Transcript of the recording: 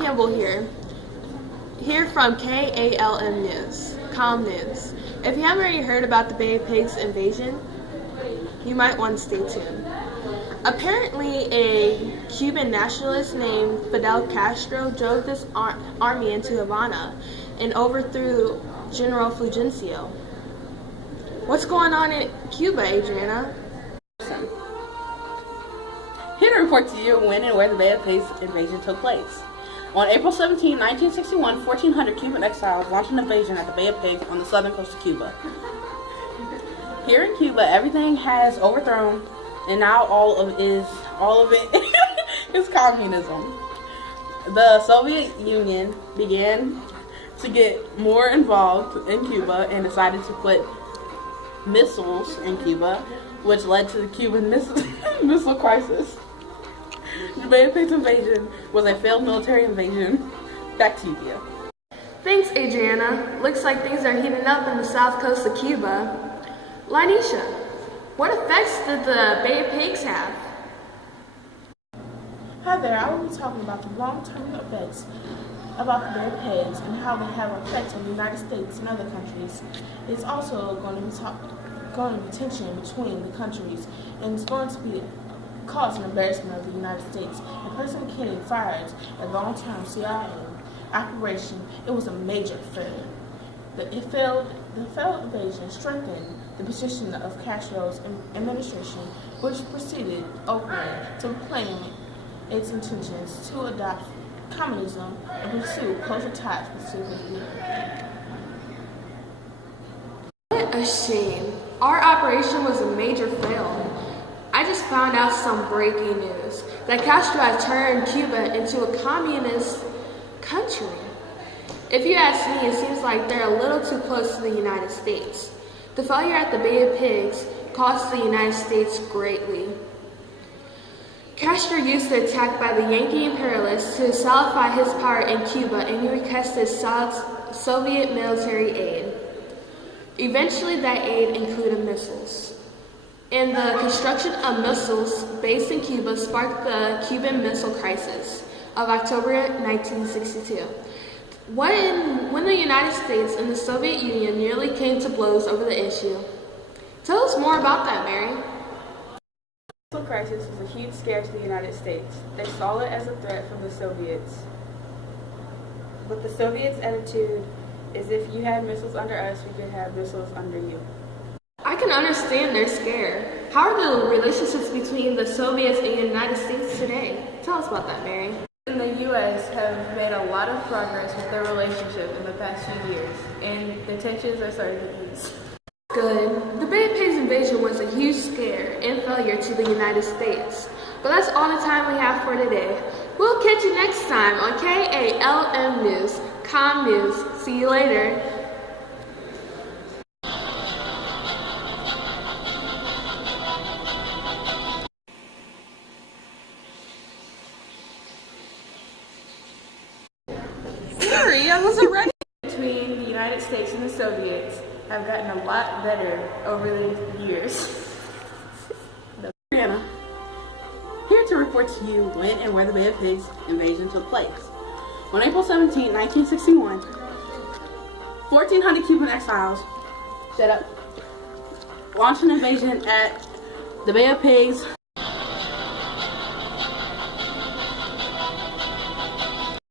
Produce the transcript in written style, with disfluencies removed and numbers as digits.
Campbell here from KALM News, Calm News. If you haven't already heard about the Bay of Pigs invasion, you might want to stay tuned. Apparently, a Cuban nationalist named Fidel Castro drove this army into Havana and overthrew General Fulgencio. What's going on in Cuba, Adriana? Here to report to you when and where the Bay of Pigs invasion took place. On April 17, 1961, 1,400 Cuban exiles launched an invasion at the Bay of Pigs on the southern coast of Cuba. Here in Cuba, everything has overthrown, and now all of it is communism. The Soviet Union began to get more involved in Cuba and decided to put missiles in Cuba, which led to the Cuban missile crisis. The Bay of Pigs invasion was a failed military invasion. Back to you. Thanks, Adriana. Looks like things are heating up in the south coast of Cuba. Lanisha, what effects did the Bay of Pigs have? Hi there, I will be talking about the long-term effects about the Bay of Pigs and how they have effects on the United States and other countries. It's also going to be tension between the countries, and it's going to be cause an embarrassment of the United States. And President Kennedy fired a long-term CIA operation. It was a major failure. The failed invasion strengthened the position of Castro's administration, which proceeded openly to proclaim its intentions to adopt communism and pursue closer ties with Soviet. What a shame. Our operation was a major fail. I just found out some breaking news that Castro had turned Cuba into a communist country. If you ask me, it seems like they're a little too close to the United States. The failure at the Bay of Pigs cost the United States greatly. Castro used the attack by the Yankee imperialists to solidify his power in Cuba, and he requested Soviet military aid. Eventually, that aid included missiles. And the construction of missiles based in Cuba sparked the Cuban Missile Crisis of October 1962. When the United States and the Soviet Union nearly came to blows over the issue. Tell us more about that, Mary. The missile crisis was a huge scare to the United States. They saw it as a threat from the Soviets. But the Soviets' attitude is if you had missiles under us, we could have missiles under you. I can understand their scare. How are the relationships between the Soviets and the United States today? Tell us about that, Mary. And the U.S. have made a lot of progress with their relationship in the past few years, and the tensions are starting to ease. Good. The Bay of Pigs invasion was a huge scare and failure to the United States. But that's all the time we have for today. We'll catch you next time on KALM News, Calm News. See you later. Sorry, I wasn't ready. Between the United States and the Soviets have gotten a lot better over the years. Adriana, here to report to you when and where the Bay of Pigs invasion took place. On April 17, 1961, 1,400 Cuban exiles launched an invasion at the Bay of Pigs